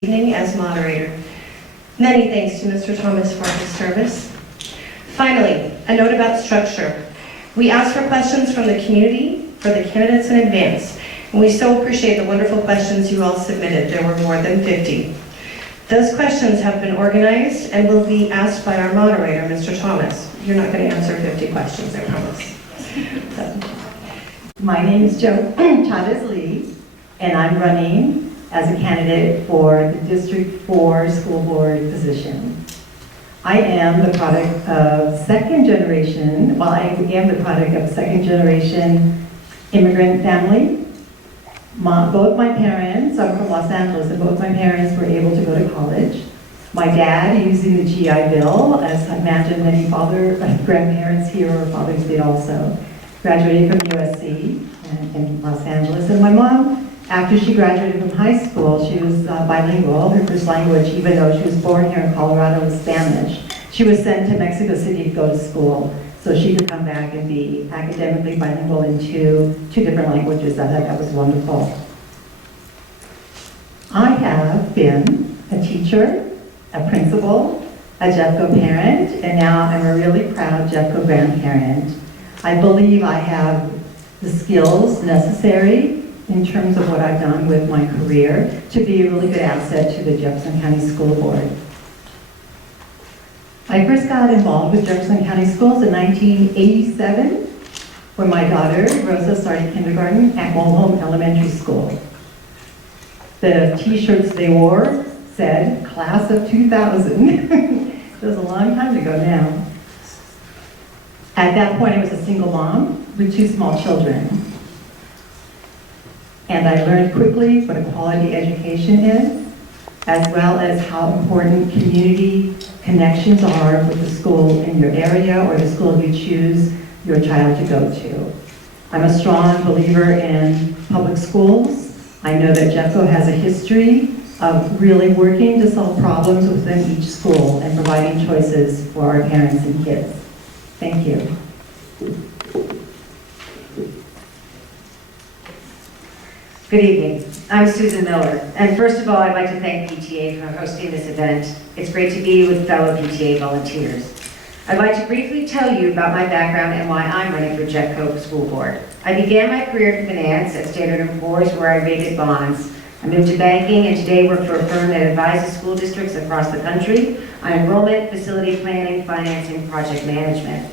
Evening as moderator. Many thanks to Mr. Thomas for his service. Finally, a note about structure. We asked for questions from the community for the candidates in advance, and we so appreciate the wonderful questions you all submitted. There were more than 50. Those questions have been organized and will be asked by our moderator, Mr. Thomas. You're not going to answer 50 questions, I promise. My name is Jo Chavez Lee, and I'm running as a candidate for the District 4 school board position. I am the product of second generation immigrant family. Both my parents, I'm from Los Angeles, and both my parents were able to go to college. My dad, using the GI Bill, as I imagine many grandparents here or fathers did also, graduated from USC in Los Angeles. And my mom, after she graduated from high school, she was bilingual. Her first language, even though she was born here in Colorado, was Spanish. She was sent to Mexico City to go to school so she could come back and be academically bilingual in two different languages. I thought that was wonderful. I have been a teacher, a principal, a Jeffco parent, and now I'm a really proud Jeffco grandparent. I believe I have the skills necessary in terms of what I've done with my career to be a really good asset to the Jefferson County School Board. I first got involved with Jefferson County Schools in 1987 when my daughter, Rosa, started kindergarten at Mulholland Elementary School. The t-shirts they wore said, Class of 2000. It was a long time ago now. At that point, I was a single mom with 2 small children. And I learned quickly what a quality education is, as well as how important community connections are with the school in your area or the school you choose your child to go to. I'm a strong believer in public schools. I know that Jeffco has a history of really working to solve problems within each school and providing choices for our parents and kids. Thank you. Good evening. I'm Susan Miller, and first of all, I'd like to thank PTA for hosting this event. It's great to be with fellow PTA volunteers. I'd like to briefly tell you about my background and why I'm running for Jeffco School Board. I began my career in finance at Standard & Poor's, where I rated bonds. I moved to banking and today work for a firm that advises school districts across the country on enrollment, facility planning, financing, project management.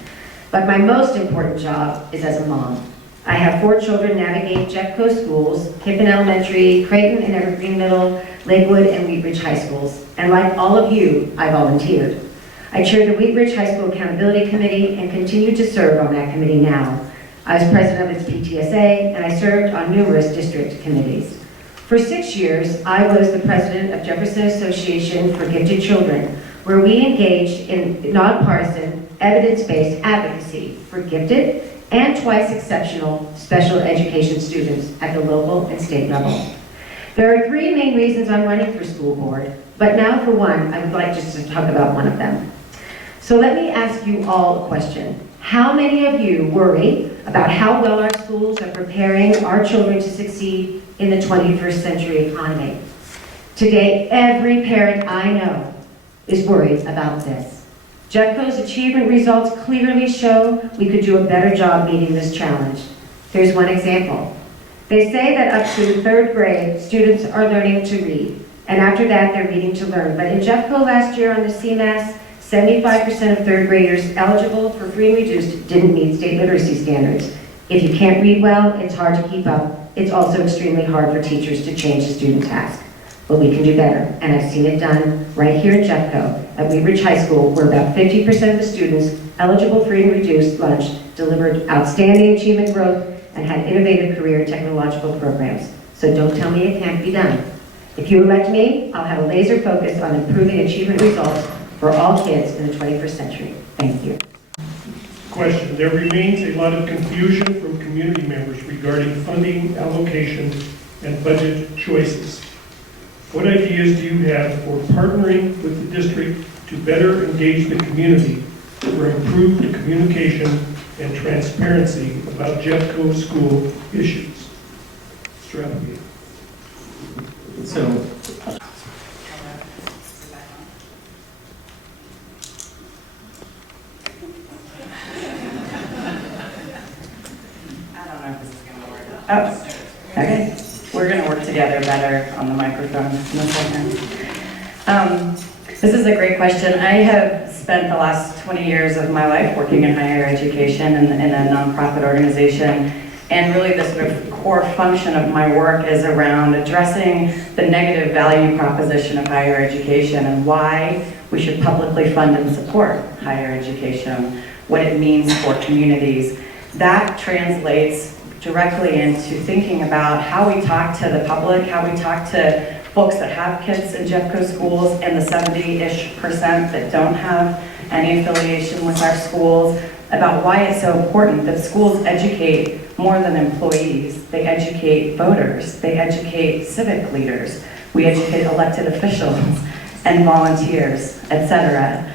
But my most important job is as a mom. I have 4 children navigate Jeffco schools, Kippen Elementary, Creighton and Evergreen Middle, Lakewood and Wheat Ridge High Schools. And like all of you, I volunteered. I chair the Wheat Ridge High School Accountability Committee and continue to serve on that committee now. I was president of its PTSA and I served on numerous district committees. For 6 years, I was the president of Jefferson Association for Gifted Children, where we engaged in nonpartisan, evidence-based advocacy for gifted and twice exceptional special education students at the local and state level. There are 3 main reasons I'm running for school board, but now for one, I would like just to talk about one of them. So let me ask you all a question. How many of you worry about how well our schools are preparing our children to succeed in the 21st century economy? Today, every parent I know is worried about this. Jeffco's achievement results clearly show we could do a better job meeting this challenge. Here's one example. They say that up to 3rd grade, students are learning to read, and after that, they're reading to learn. But in Jeffco last year on the CMAS, 75% of 3rd graders eligible for free and reduced didn't meet state literacy standards. If you can't read well, it's hard to keep up. It's also extremely hard for teachers to change the student task. But we can do better, and I've seen it done right here at Jeffco at Wheat Ridge High School, where about 50% of the students eligible for free and reduced lunch delivered outstanding achievement growth and had innovative career technological programs. So don't tell me it can't be done. If you elect me, I'll have a laser focus on improving achievement results for all kids in the 21st century. Thank you. Question. There remains a lot of confusion from community members regarding funding allocation and budget choices. What ideas do you have for partnering with the district to better engage the community for improved communication and transparency about Jeffco school issues? Mr. Applegate. So Oh, okay. We're going to work together better on the microphone in a second. This is a great question. I have spent the last 20 years of my life working in higher education in a nonprofit organization. And really the sort of core function of my work is around addressing the negative value proposition of higher education and why we should publicly fund and support higher education, what it means for communities. That translates directly into thinking about how we talk to the public, how we talk to folks that have kids in Jeffco schools and the 70-ish% that don't have any affiliation with our schools, about why it's so important that schools educate more than employees. They educate voters, they educate civic leaders, we educate elected officials and volunteers, etc.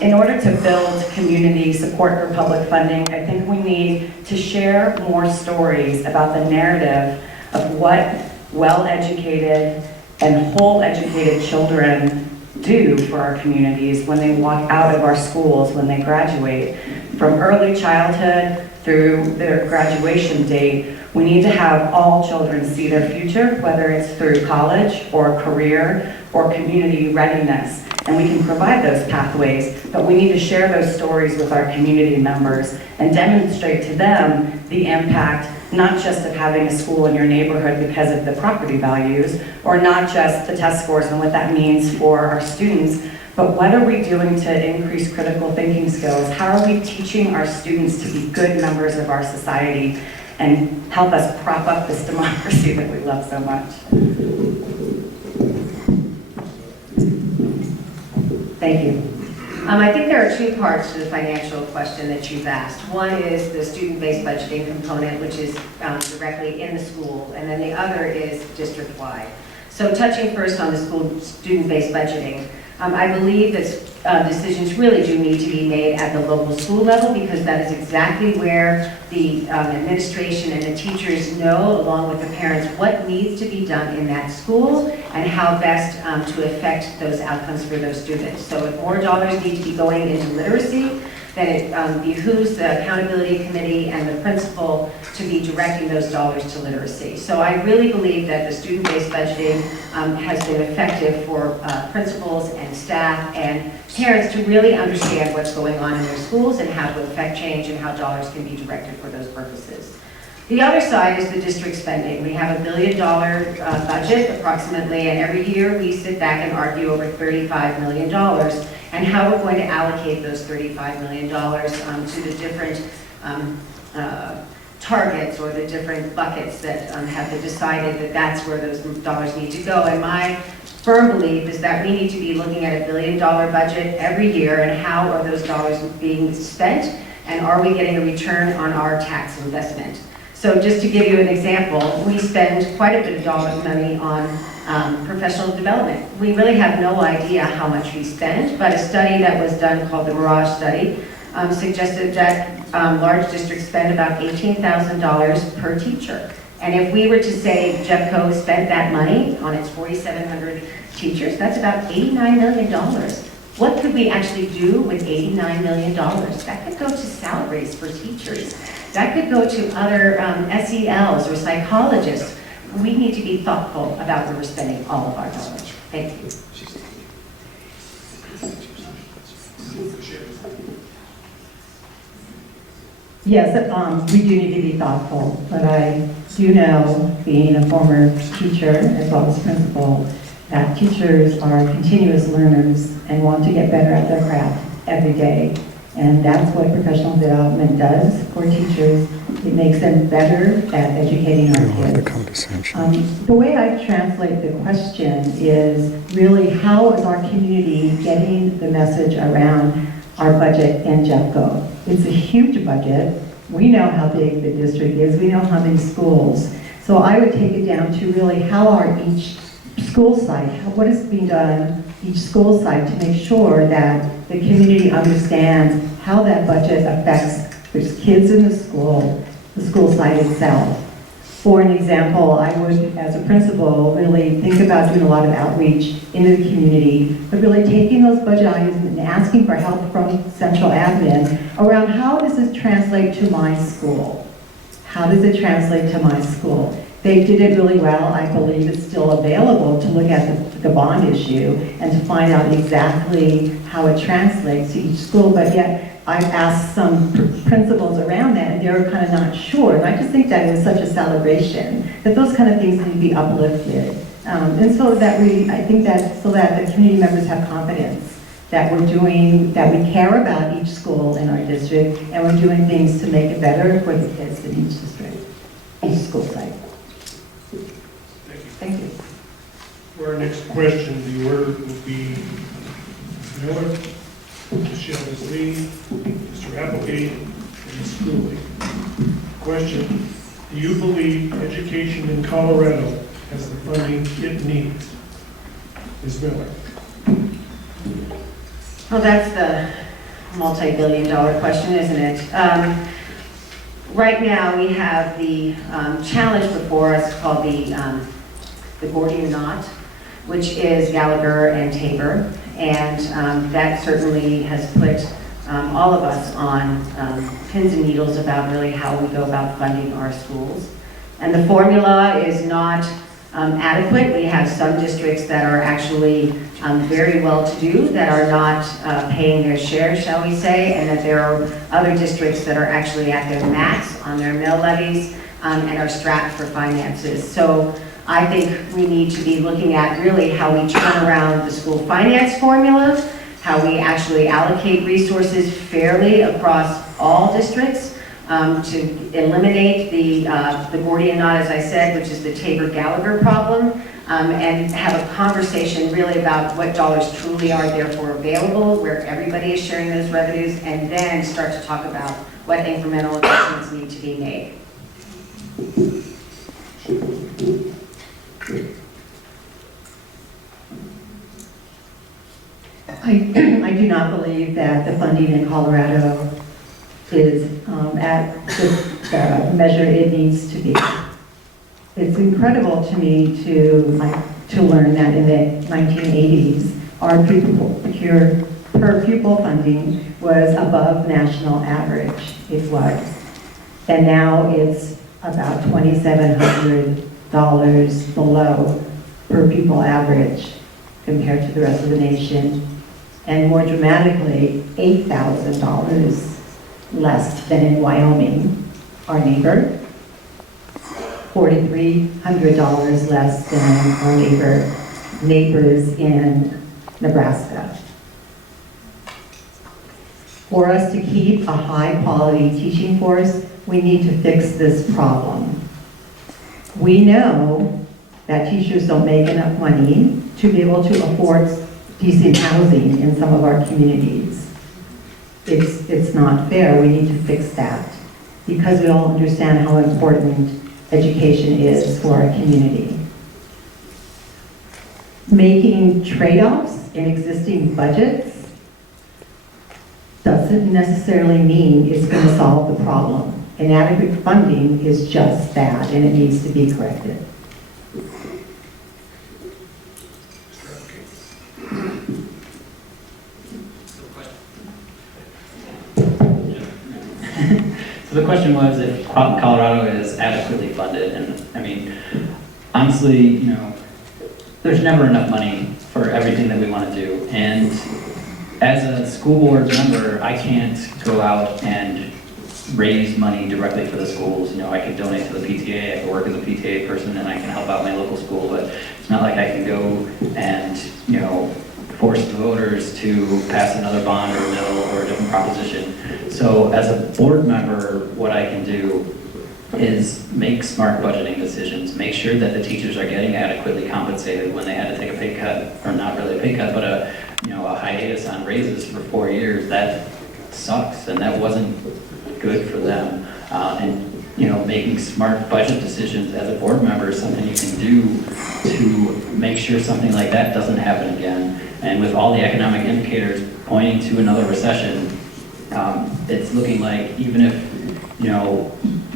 In order to build community support for public funding, I think we need to share more stories about the narrative of what well-educated and whole-educated children do for our communities when they walk out of our schools, when they graduate. From early childhood through their graduation date, we need to have all children see their future, whether it's through college or career or community readiness. And we can provide those pathways, but we need to share those stories with our community members and demonstrate to them the impact, not just of having a school in your neighborhood because of the property values, or not just the test scores and what that means for our students, but what are we doing to increase critical thinking skills? How are we teaching our students to be good members of our society and help us prop up this democracy that we love so much? Thank you. I think there are two parts to the financial question that you've asked. One is the student-based budgeting component, which is directly in the school, and then the other is district-wide. So touching first on the school student-based budgeting, I believe that decisions really do need to be made at the local school level because that is exactly where the administration and the teachers know, along with the parents, what needs to be done in that school and how best to affect those outcomes for those students. So if more dollars need to be going into literacy, then it behooves the accountability committee and the principal to be directing those dollars to literacy. So I really believe that the student-based budgeting has been effective for principals and staff and parents to really understand what's going on in their schools and how to affect change and how dollars can be directed for those purposes. The other side is the district spending. We have $1 billion budget approximately, and every year we sit back and argue over $35 million and how we're going to allocate those $35 million to the different targets or the different buckets that have been decided that that's where those dollars need to go. And my firm belief is that we need to be looking at $1 billion budget every year and how are those dollars being spent and are we getting a return on our tax investment. So just to give you an example, we spend quite a bit of money on professional development. We really have no idea how much we spend, but a study that was done called the Mirage Study suggested that large districts spend about $18,000 per teacher. And if we were to say Jeffco spent that money on its 4,700 teachers, that's about $89 million. What could we actually do with $89 million? That could go to salaries for teachers. That could go to other SELs or psychologists. We need to be thoughtful about where we're spending all of our dollars. Thank you. Yes, we do need to be thoughtful, but I do know, being a former teacher as well as principal, that teachers are continuous learners and want to get better at their craft every day. And that's what professional development does for teachers. It makes them better at educating our kids. The way I translate the question is really how is our community getting the message around our budget in Jeffco? It's a huge budget. We know how big the district is. We know how many schools. So I would take it down to really how are each school site, what is being done each school site to make sure that the community understands how that budget affects the kids in the school site itself. For an example, I would, as a principal, really think about doing a lot of outreach into the community, but really taking those budget items and asking for help from central admin around how does this translate to my school? How does it translate to my school? They did it really well. I believe it's still available to look at the bond issue and to find out exactly how it translates to each school, but yet I've asked some principals around that and they're kind of not sure. And I just think that it was such a celebration, that those kind of things need to be uplifted. And so that I think that so that the community members have confidence that we're doing, that we care about each school in our district, and we're doing things to make it better for the kids in each district, each school site. Thank you. For our next question, the order will be Miller, Mrs. Lee, Mr. Applegate, and Ms. Cooley. Question: do you believe education in Colorado has the funding it needs? Ms. Miller. Well, that's the multi-billion-dollar question, isn't it? Right now, we have the challenge before us called the Gordian Knot, which is Gallagher and Tabor, and that certainly has put all of us on pins and needles about really how we go about funding our schools. And the formula is not adequate. We have some districts that are actually very well-to-do that are not paying their share, shall we say, and that there are other districts that are actually at their max on their mill levies and are strapped for finances. So I think we need to be looking at really how we turn around the school finance formula, how we actually allocate resources fairly across all districts, to eliminate the Gordian Knot, as I said, which is the Tabor-Gallagher problem, and have a conversation really about what dollars truly are therefore available, where everybody is sharing those revenues, and then start to talk about what incremental investments need to be made. I do not believe that the funding in Colorado is at the measure it needs to be. It's incredible to me to learn that in the 1980s, our per pupil funding was above national average. It was. And now it's about $2,700 below per pupil average compared to the rest of the nation. And more dramatically, $8,000 less than in Wyoming, our neighbor, $4,300 less than our neighbors in Nebraska. For us to keep a high-quality teaching force, we need to fix this problem. We know that teachers don't make enough money to be able to afford decent housing in some of our communities. It's not fair. We need to fix that because we all understand how important education is for our community. Making trade-offs in existing budgets doesn't necessarily mean it's going to solve the problem. Inadequate funding is just that, and it needs to be corrected. So the question was if Colorado is adequately funded, and I mean, honestly, there's never enough money for everything that we want to do. And as a school board member, I can't go out and raise money directly for the schools. I can donate to the PTA, I can work as a PTA person, and I can help out my local school, but it's not like I can go and, force the voters to pass another bond or a bill or a different proposition. So as a board member, what I can do is make smart budgeting decisions, make sure that the teachers are getting adequately compensated when they had to take a pay cut, or not really a pay cut, but a hiatus on raises for 4 years. That sucks, and that wasn't good for them. And making smart budget decisions as a board member is something you can do to make sure something like that doesn't happen again. And with all the economic indicators pointing to another recession, it's looking like even if,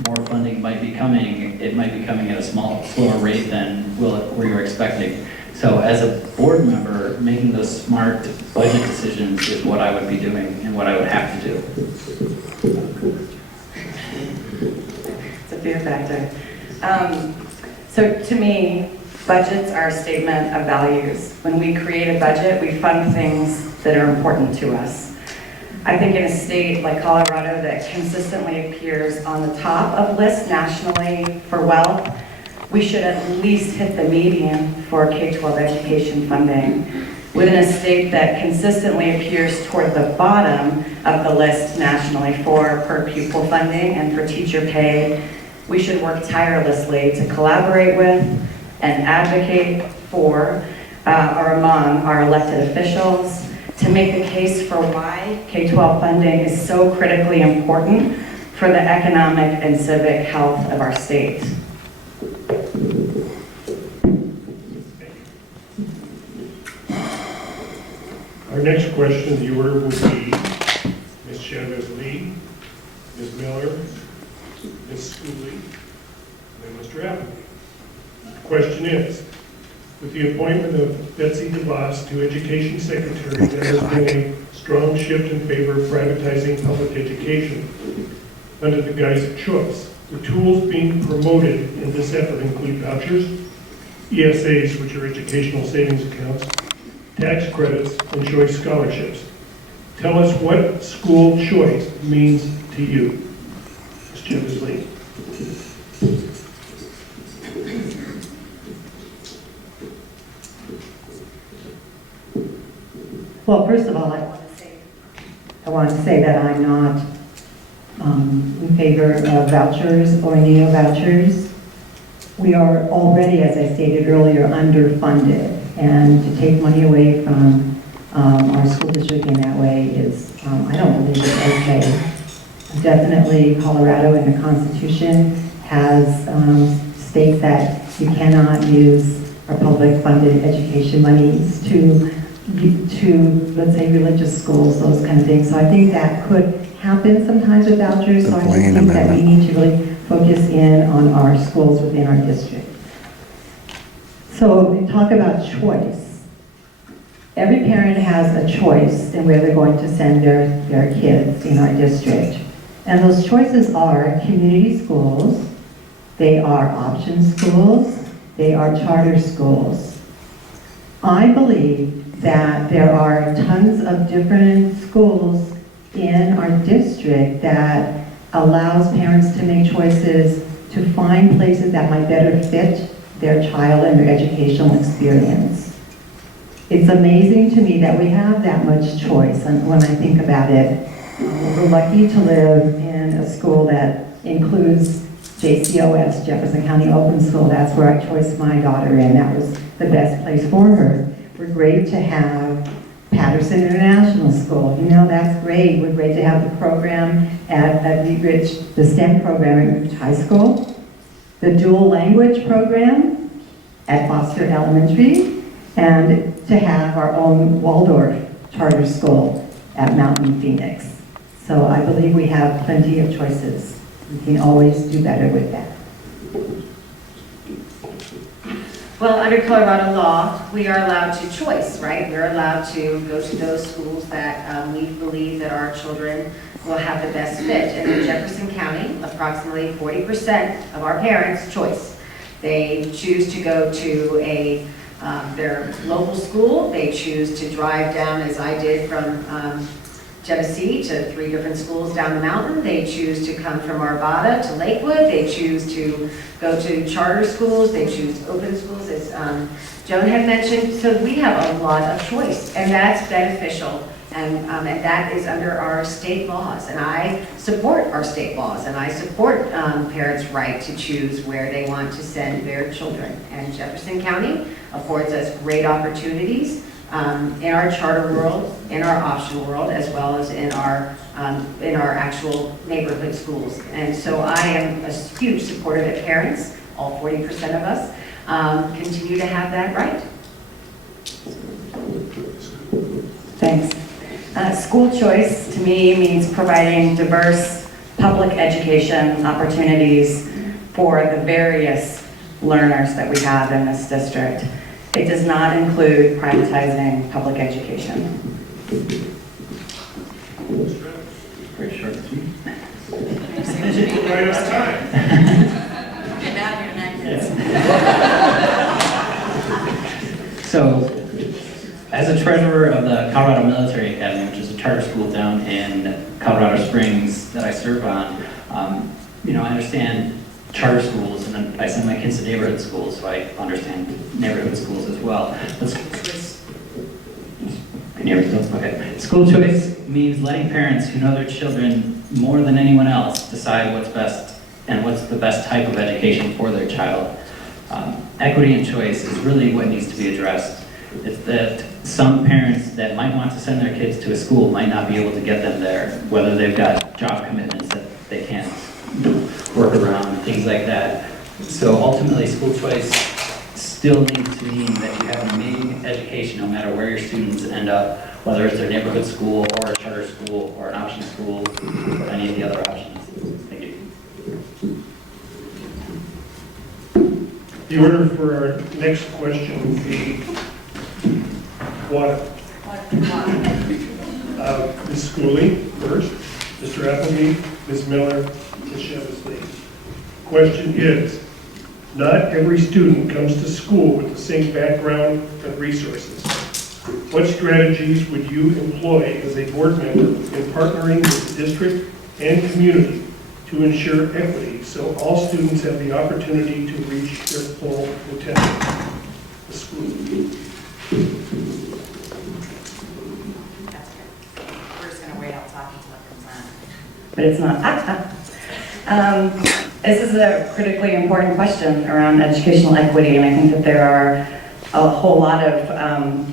more funding might be coming, it might be coming at a slower rate than we were expecting. So as a board member, making those smart budget decisions is what I would be doing and what I would have to do. It's a fear factor. So to me, budgets are a statement of values. When we create a budget, we fund things that are important to us. I think in a state like Colorado that consistently appears on the top of lists nationally for wealth, we should at least hit the median for K-12 education funding. Within a state that consistently appears toward the bottom of the list nationally for per pupil funding and for teacher pay, we should work tirelessly to collaborate with and advocate for or among our elected officials to make the case for why K-12 funding is so critically important for the economic and civic health of our state. Our next question in the order will be Ms. Chavez Lee, Ms. Miller, Ms. Schooley, and Mr. Appleby. The question is, with the appointment of Betsy DeVos to Education Secretary, there has been a strong shift in favor of privatizing public education under the guise of choice. The tools being promoted in this effort include vouchers, ESAs, which are educational savings accounts, tax credits, and choice scholarships. Tell us what school choice means to you. Ms. Chavez Lee. Well, first of all, I want to say that I'm not in favor of vouchers or neo vouchers. We are already, as I stated earlier, underfunded, and to take money away from our school district in that way is, I don't believe it's okay. Definitely, Colorado in the Constitution has states that you cannot use our public funded education monies to, let's say, religious schools, those kind of things. So I think that could happen sometimes with vouchers. So I just think that we need to really focus in on our schools within our district. So we talk about choice. Every parent has a choice in where they're going to send their kids in our district. And those choices are community schools, they are option schools, they are charter schools. I believe that there are tons of different schools in our district that allows parents to make choices to find places that might better fit their child and their educational experience. It's amazing to me that we have that much choice, and when I think about it, we're lucky to live in a school that includes JCOS, Jefferson County Open School. That's where I chose my daughter in. That was the best place for her. We're great to have Patterson International School. You know, that's great. We're great to have the program at Wheat Ridge, the STEM program at Wheat Ridge High School, the dual language program at Foster Elementary, and to have our own Waldorf charter school at Mountain Phoenix. So I believe we have plenty of choices. We can always do better with that. Well, under Colorado law, we are allowed to choice, right? We're allowed to go to those schools that we believe that our children will have the best fit. And in Jefferson County, approximately 40% of our parents choice. They choose to go to their local school. They choose to drive down, as I did, from Genesee to 3 different schools down the mountain. They choose to come from Arvada to Lakewood. They choose to go to charter schools. They choose open schools, as Joan had mentioned. So we have a lot of choice, and that's beneficial. And that is under our state laws. And I support our state laws, and I support parents' right to choose where they want to send their children. And Jefferson County affords us great opportunities in our charter world, in our optional world, as well as in our actual neighborhood schools. And so I am a huge supporter that parents, all 40% of us, continue to have that right. Thanks. School choice, to me, means providing diverse public education opportunities for the various learners that we have in this district. It does not include privatizing public education. Pretty short and sweet. Right on time. So, as a treasurer of the Colorado Military Academy, which is a charter school down in Colorado Springs that I serve on, I understand charter schools, and then I send my kids to neighborhood schools, so I understand neighborhood schools as well. But school choice, can you hear me still? Okay. School choice means letting parents who know their children more than anyone else decide what's best and what's the best type of education for their child. Equity in choice is really what needs to be addressed. It's that some parents that might want to send their kids to a school might not be able to get them there, whether they've got job commitments that they can't work around, things like that. So ultimately, school choice still needs to mean that you have an amazing education no matter where your students end up, whether it's their neighborhood school or a charter school or an option school or any of the other options. Thank you. The order for our next question will be water. Ms. Schooley first, Mr. Appleby, Ms. Miller, Ms. Jefferson. Question is, not every student comes to school with the same background and resources. What strategies would you employ as a board member in partnering with the district and community to ensure equity so all students have the opportunity to reach their full potential? The school. We're just going to wait out talking until it comes on. But it's not. This is a critically important question around educational equity, and I think that there are a whole lot of,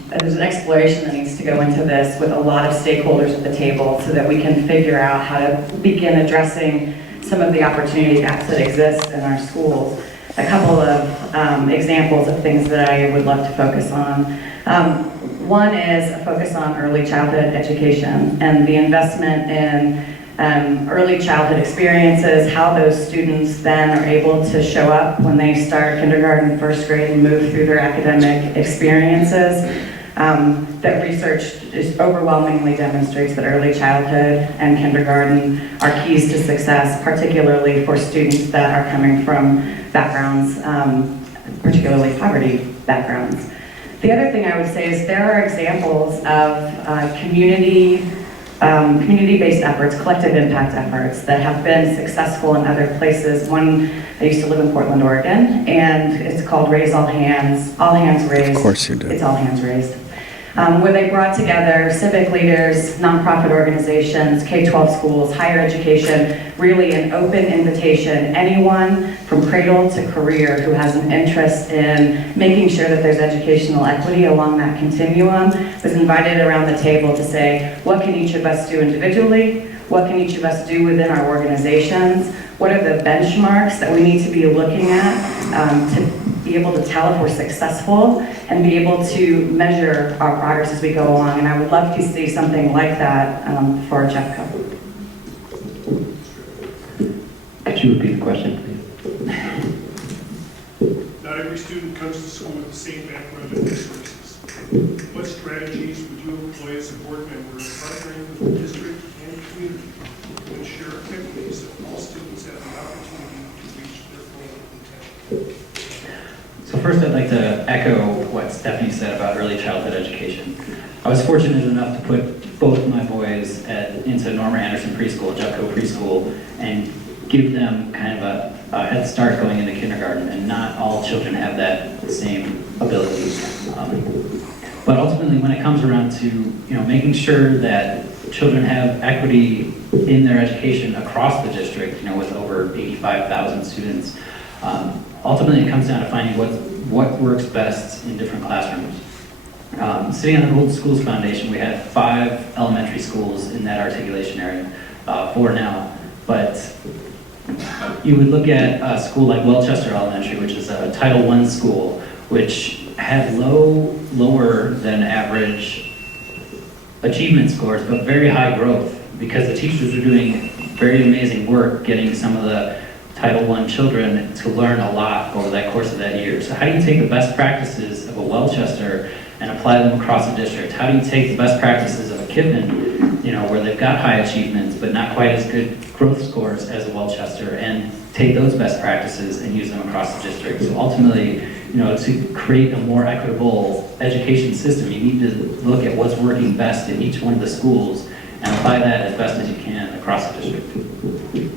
there's an exploration that needs to go into this with a lot of stakeholders at the table so that we can figure out how to begin addressing some of the opportunity gaps that exist in our schools. A couple of examples of things that I would love to focus on. One is a focus on early childhood education and the investment in early childhood experiences, how those students then are able to show up when they start kindergarten, first grade, and move through their academic experiences. That research is overwhelmingly demonstrates that early childhood and kindergarten are keys to success, particularly for students that are coming from backgrounds, particularly poverty backgrounds. The other thing I would say is there are examples of community-based efforts, collective impact efforts that have been successful in other places. One, I used to live in Portland, Oregon, and it's called Raise All Hands Raised. Of course you do. It's All Hands Raised. Where they brought together civic leaders, nonprofit organizations, K-12 schools, higher education, really an open invitation. Anyone from cradle to career who has an interest in making sure that there's educational equity along that continuum was invited around the table to say, what can each of us do individually? What can each of us do within our organizations? What are the benchmarks that we need to be looking at to be able to tell if we're successful and be able to measure our progress as we go along? And I would love to see something like that for Jeffco. Could you repeat the question, please? Not every student comes to school with the same background and resources. What strategies would you employ as a board member in partnering with the district and community to ensure equity so all students have the opportunity to reach their full potential? So first I'd like to echo what Stephanie said about early childhood education. I was fortunate enough to put both my boys into Norma Anderson Preschool, Jeffco Preschool, and give them kind of a head start going into kindergarten, and not all children have that same ability. But ultimately, when it comes around to making sure that children have equity in their education across the district, with over 85,000 students, ultimately it comes down to finding what works best in different classrooms. Sitting on the Golden Schools Foundation, we had 5 elementary schools in that articulation area, 4 now, but you would look at a school like Welchester Elementary, which is a Title I school, which had lower than average achievement scores, but very high growth, because the teachers are doing very amazing work getting some of the Title I children to learn a lot over that course of that year. So how do you take the best practices of a Welchester and apply them across the district? How do you take the best practices of a Kipman, where they've got high achievements but not quite as good growth scores as a Welchester, and take those best practices and use them across the district? So ultimately, to create a more equitable education system, you need to look at what's working best in each one of the schools and apply that as best as you can across the district.